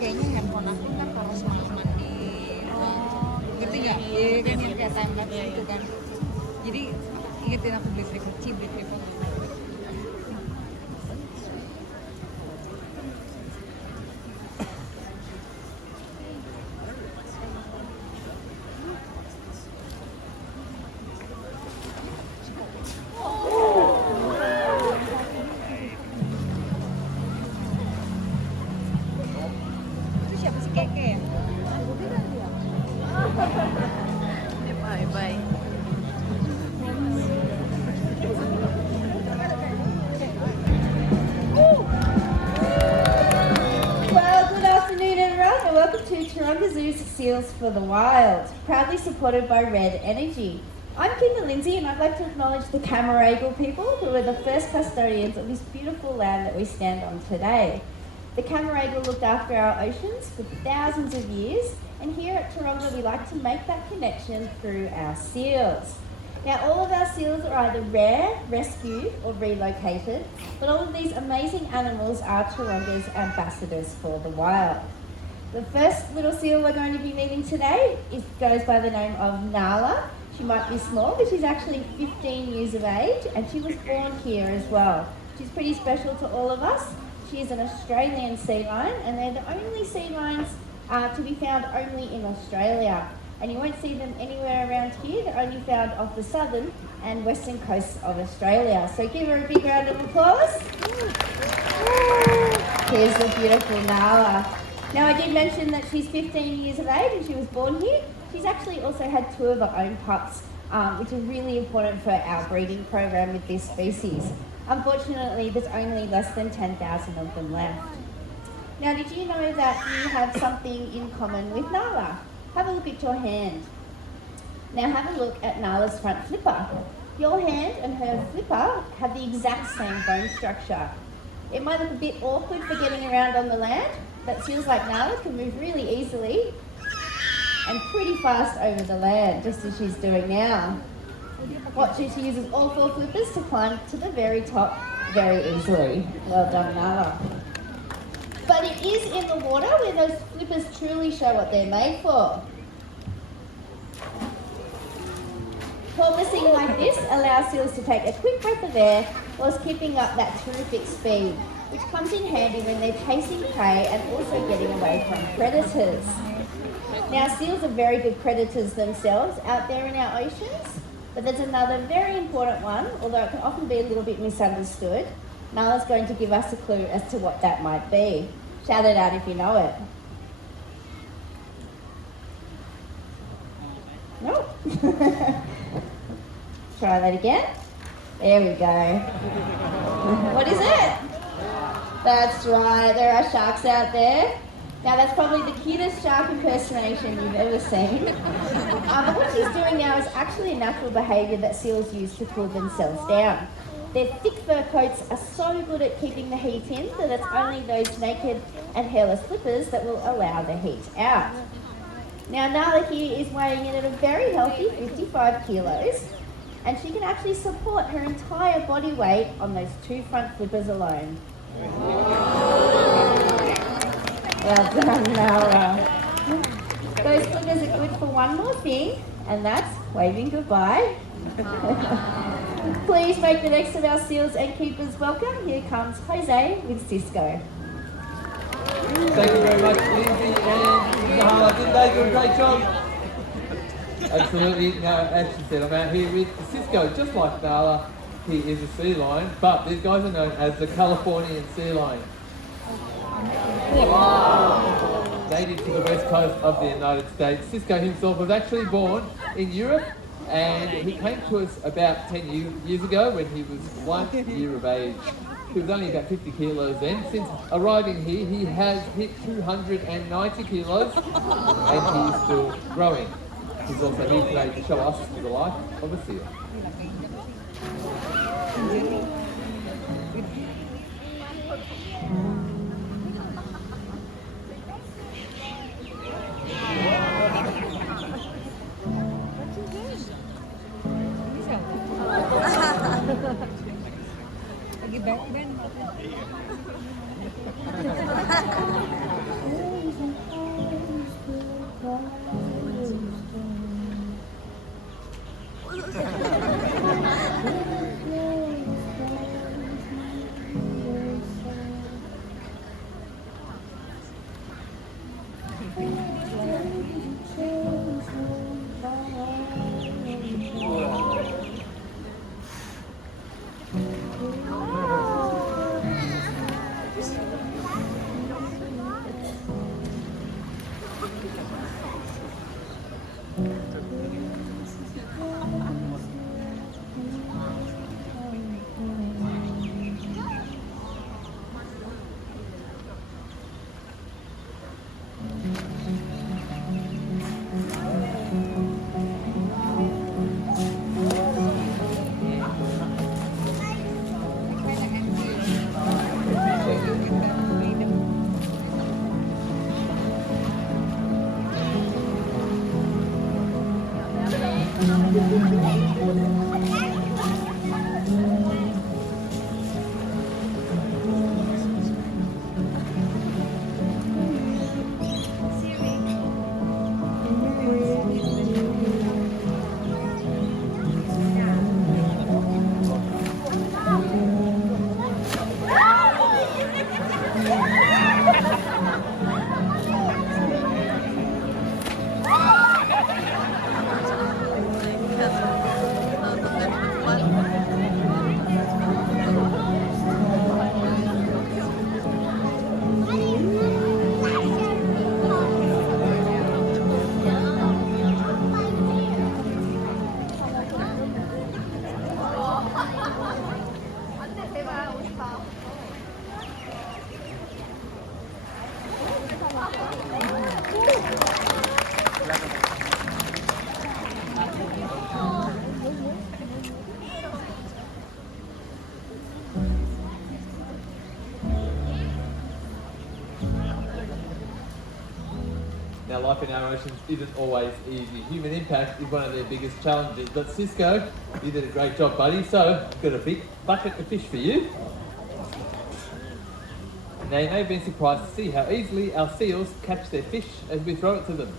kayaknya handphone aku kan kalau semalaman di ngerti nggak? Iya kan yang kayak time lapse gitu kan. Jadi ingetin aku beli tripod. Itu siapa sih Keke ya? Bye. Well, good afternoon everyone and welcome to Taronga Zoo's Seals for the Wild, proudly supported by Red Energy. I'm Kinga Lindsay and I'd like to acknowledge the Camaragal people who are the first custodians of this beautiful land that we stand on today. The Camaragal looked after our oceans for thousands of years, and here at Taronga we like to make that connection through our seals. Now all of our seals are either rare, rescued or relocated, but all of these amazing animals are Taronga's ambassadors for the wild. The first little seal we're going to be meeting today goes by the name of Nala. She might be small, but she's actually 15 years of age and she was born here as well. She's pretty special to all of us. She is an Australian sea lion and they're the only sea lions to be found only in Australia. And you won't see them anywhere around here. They're only found off the southern and western coasts of Australia. So give her a big round of applause. Here's the beautiful Nala. Now I did mention that she's 15 years of age and she was born here. She's actually also had 2 of her own pups, which are really important for our breeding program with this species. Unfortunately, there's only less than 10,000 of them left. Now, did you know that you have something in common with Nala? Have a look at your hand. Now have a look at Nala's front flipper. Your hand and her flipper have the exact same bone structure. It might look a bit awkward for getting around on the land, but seals like Nala can move really easily and pretty fast over the land, just as she's doing now. Watch her, she uses all 4 flippers to climb to the very top very easily. Well done, Nala. But it is in the water where those flippers truly show what they're made for. Porpoising like this allows seals to take a quick breath of air whilst keeping up that terrific speed, which comes in handy when they're chasing prey and also getting away from predators. Now, seals are very good predators themselves out there in our oceans, but there's another very important one, although it can often be a little bit misunderstood. Nala's going to give us a clue as to what that might be. Shout it out if you know it. Nope. Try that again. There we go. What is it? That's right, there are sharks out there. Now that's probably the cutest shark impersonation you've ever seen. But what she's doing now is actually a natural behaviour that seals use to cool themselves down. Their thick fur coats are so good at keeping the heat in that it's only those naked and hairless flippers that will allow the heat out. Now Nala here is weighing in at a very healthy 55 kilos and she can actually support her entire body weight on those 2 front flippers alone. Well done, Nala. Those flippers are good for one more thing, and that's waving goodbye. Please make the next of our seals and keepers welcome. Here comes Jose with Cisco. Thank you very much, Lindsay and Nala. Didn't they do a great job? Absolutely. Now, as she said, I'm out here with Cisco, just like Nala. He is a sea lion, but these guys are known as the Californian sea lion. Native to the west coast of the United States. Cisco himself was actually born in Europe and he came to us about 10 years ago when he was 1 year of age. He was only about 50 kilos then. Since arriving here, he has hit 290 kilos and he's still growing. He's also here today to show us the life of a seal. Lagi backband. Now, life in our oceans isn't always easy. Human impact is one of their biggest challenges. But Cisco, you did a great job, buddy. So, I've got a big bucket of fish for you. Now, you may have been surprised to see how easily our seals catch their fish as we throw it to them.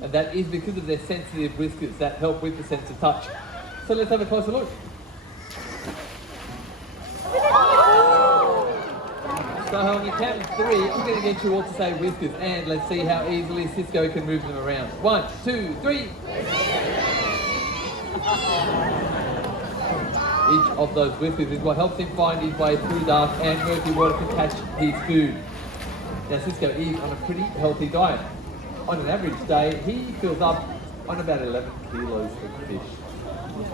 And that is because of their sensitive whiskers that help with the sense of touch. So let's have a closer look. So on your count of 3, I'm going to get you all to say whiskers, and let's see how easily Cisco can move them around. 1, 2, 3. Each of those whiskers is what helps him find his way through dark and murky water to catch his food. Now Cisco is on a pretty healthy diet. On an average day, he fills up on about 11 kilos of fish.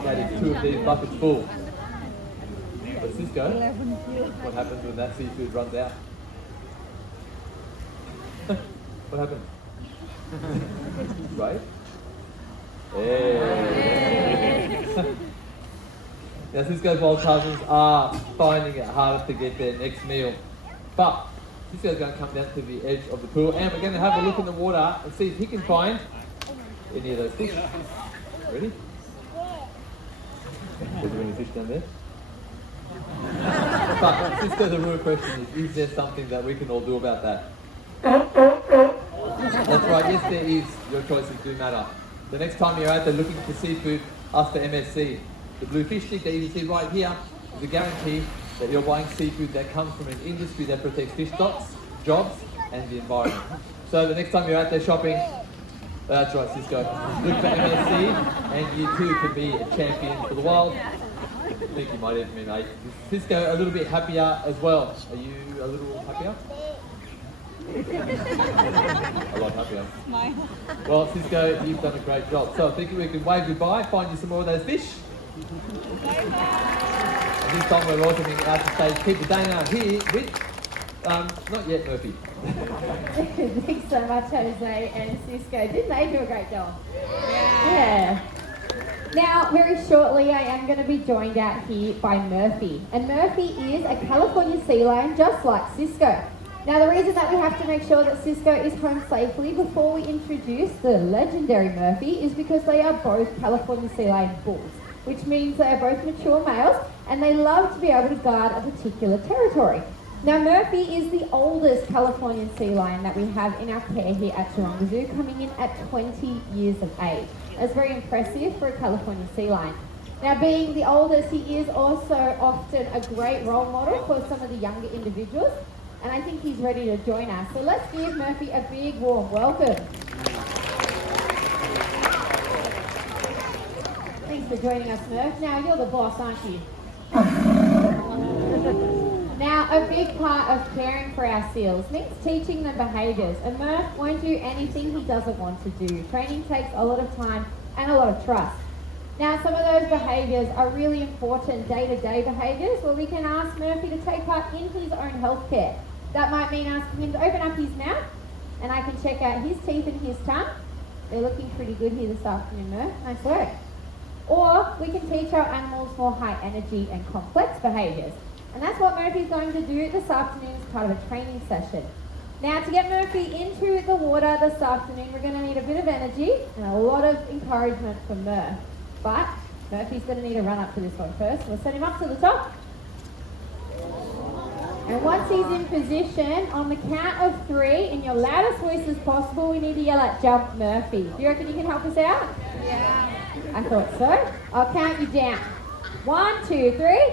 That is 2 of these buckets full. But Cisco, what happens when that seafood runs out? What happens? Right? Yeah. Now Cisco's wild cousins are finding it harder to get their next meal. But Cisco's going to come down to the edge of the pool and we're going to have a look in the water and see if he can find any of those fish. Ready? Is there any fish down there? But Cisco, the real question is there something that we can all do about that? That's right, yes there is. Your choices do matter. The next time you're out there looking for seafood, ask for MSC. The blue fish stick that you see right here is a guarantee that you're buying seafood that comes from an industry that protects fish stocks, jobs, and the environment. So the next time you're out there shopping, that's right, Cisco, look for MSC, and you too can be a champion for the wild. I think you might even be mate. Cisco a little bit happier as well. Are you a little happier? A lot happier. Well, Cisco, you've done a great job. So I think we can wave goodbye, find you some more of those fish. And this time we're welcoming out to stage Keeper Dana here with, not yet Murphy. Thanks so much, Jose and Cisco. Didn't they do a great job? Yeah. Now, very shortly, I am going to be joined out here by Murphy. And Murphy is a California sea lion just like Cisco. Now, the reason that we have to make sure that Cisco is home safely before we introduce the legendary Murphy is because they are both California sea lion bulls, which means they are both mature males and they love to be able to guard a particular territory. Now, Murphy is the oldest Californian sea lion that we have in our care here at Taronga Zoo, coming in at 20 years of age. That's very impressive for a Californian sea lion. Now, being the oldest, he is also often a great role model for some of the younger individuals, and I think he's ready to join us. So let's give Murphy a big warm welcome. Thanks for joining us, Murph. Now, you're the boss, aren't you? Now, Now, a big part of caring for our seals means teaching them behaviours, and Murph won't do anything he doesn't want to do. Training takes a lot of time and a lot of trust. Now, some of those behaviours are really important day-to-day behaviours where we can ask Murphy to take part in his own healthcare. That might mean asking him to open up his mouth, and I can check out his teeth and his tongue. They're looking pretty good here this afternoon, Murph. Nice work. Or we can teach our animals more high energy and complex behaviours. And that's what Murphy's going to do this afternoon as part of a training session. Now, to get Murphy into the water this afternoon, we're going to need a bit of energy and a lot of encouragement from Murph. But Murphy's going to need to run up to this one first. We'll send him up to the top. And once he's in position, on the count of 3, in your loudest voice as possible, we need to yell out, "Jump, Murphy." Do you reckon you can help us out? Yeah. I thought so. I'll count you down. 1, 2, 3.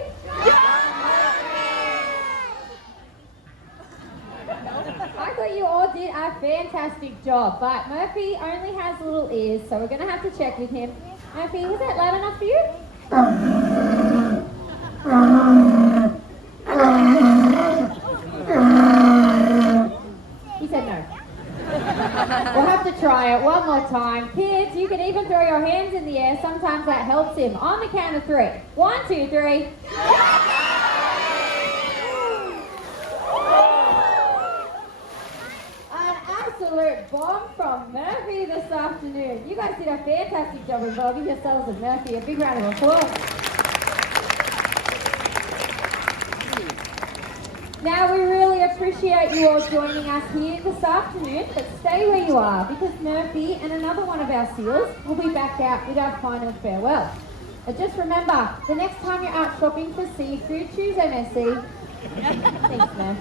I thought you all did a fantastic job, but Murphy only has little ears, so we're going to have to check with him. Murphy, was that loud enough for you? He said no. We'll have to try it one more time. Kids, you can even throw your hands in the air. Sometimes that helps him. On the count of 3. 1, 2, 3. An absolute bomb from Murphy this afternoon. You guys did a fantastic job as well. Give yourselves and Murphy a big round of applause. Now, we really appreciate you all joining us here this afternoon, but stay where you are because Murphy and another one of our seals will be back out with our final farewell. But just remember, the next time you're out shopping for seafood, choose MSC. Thanks, Murph.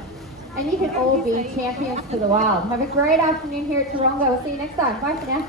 And you can all be champions for the wild. Have a great afternoon here at Taronga. We'll see you next time. Bye for now.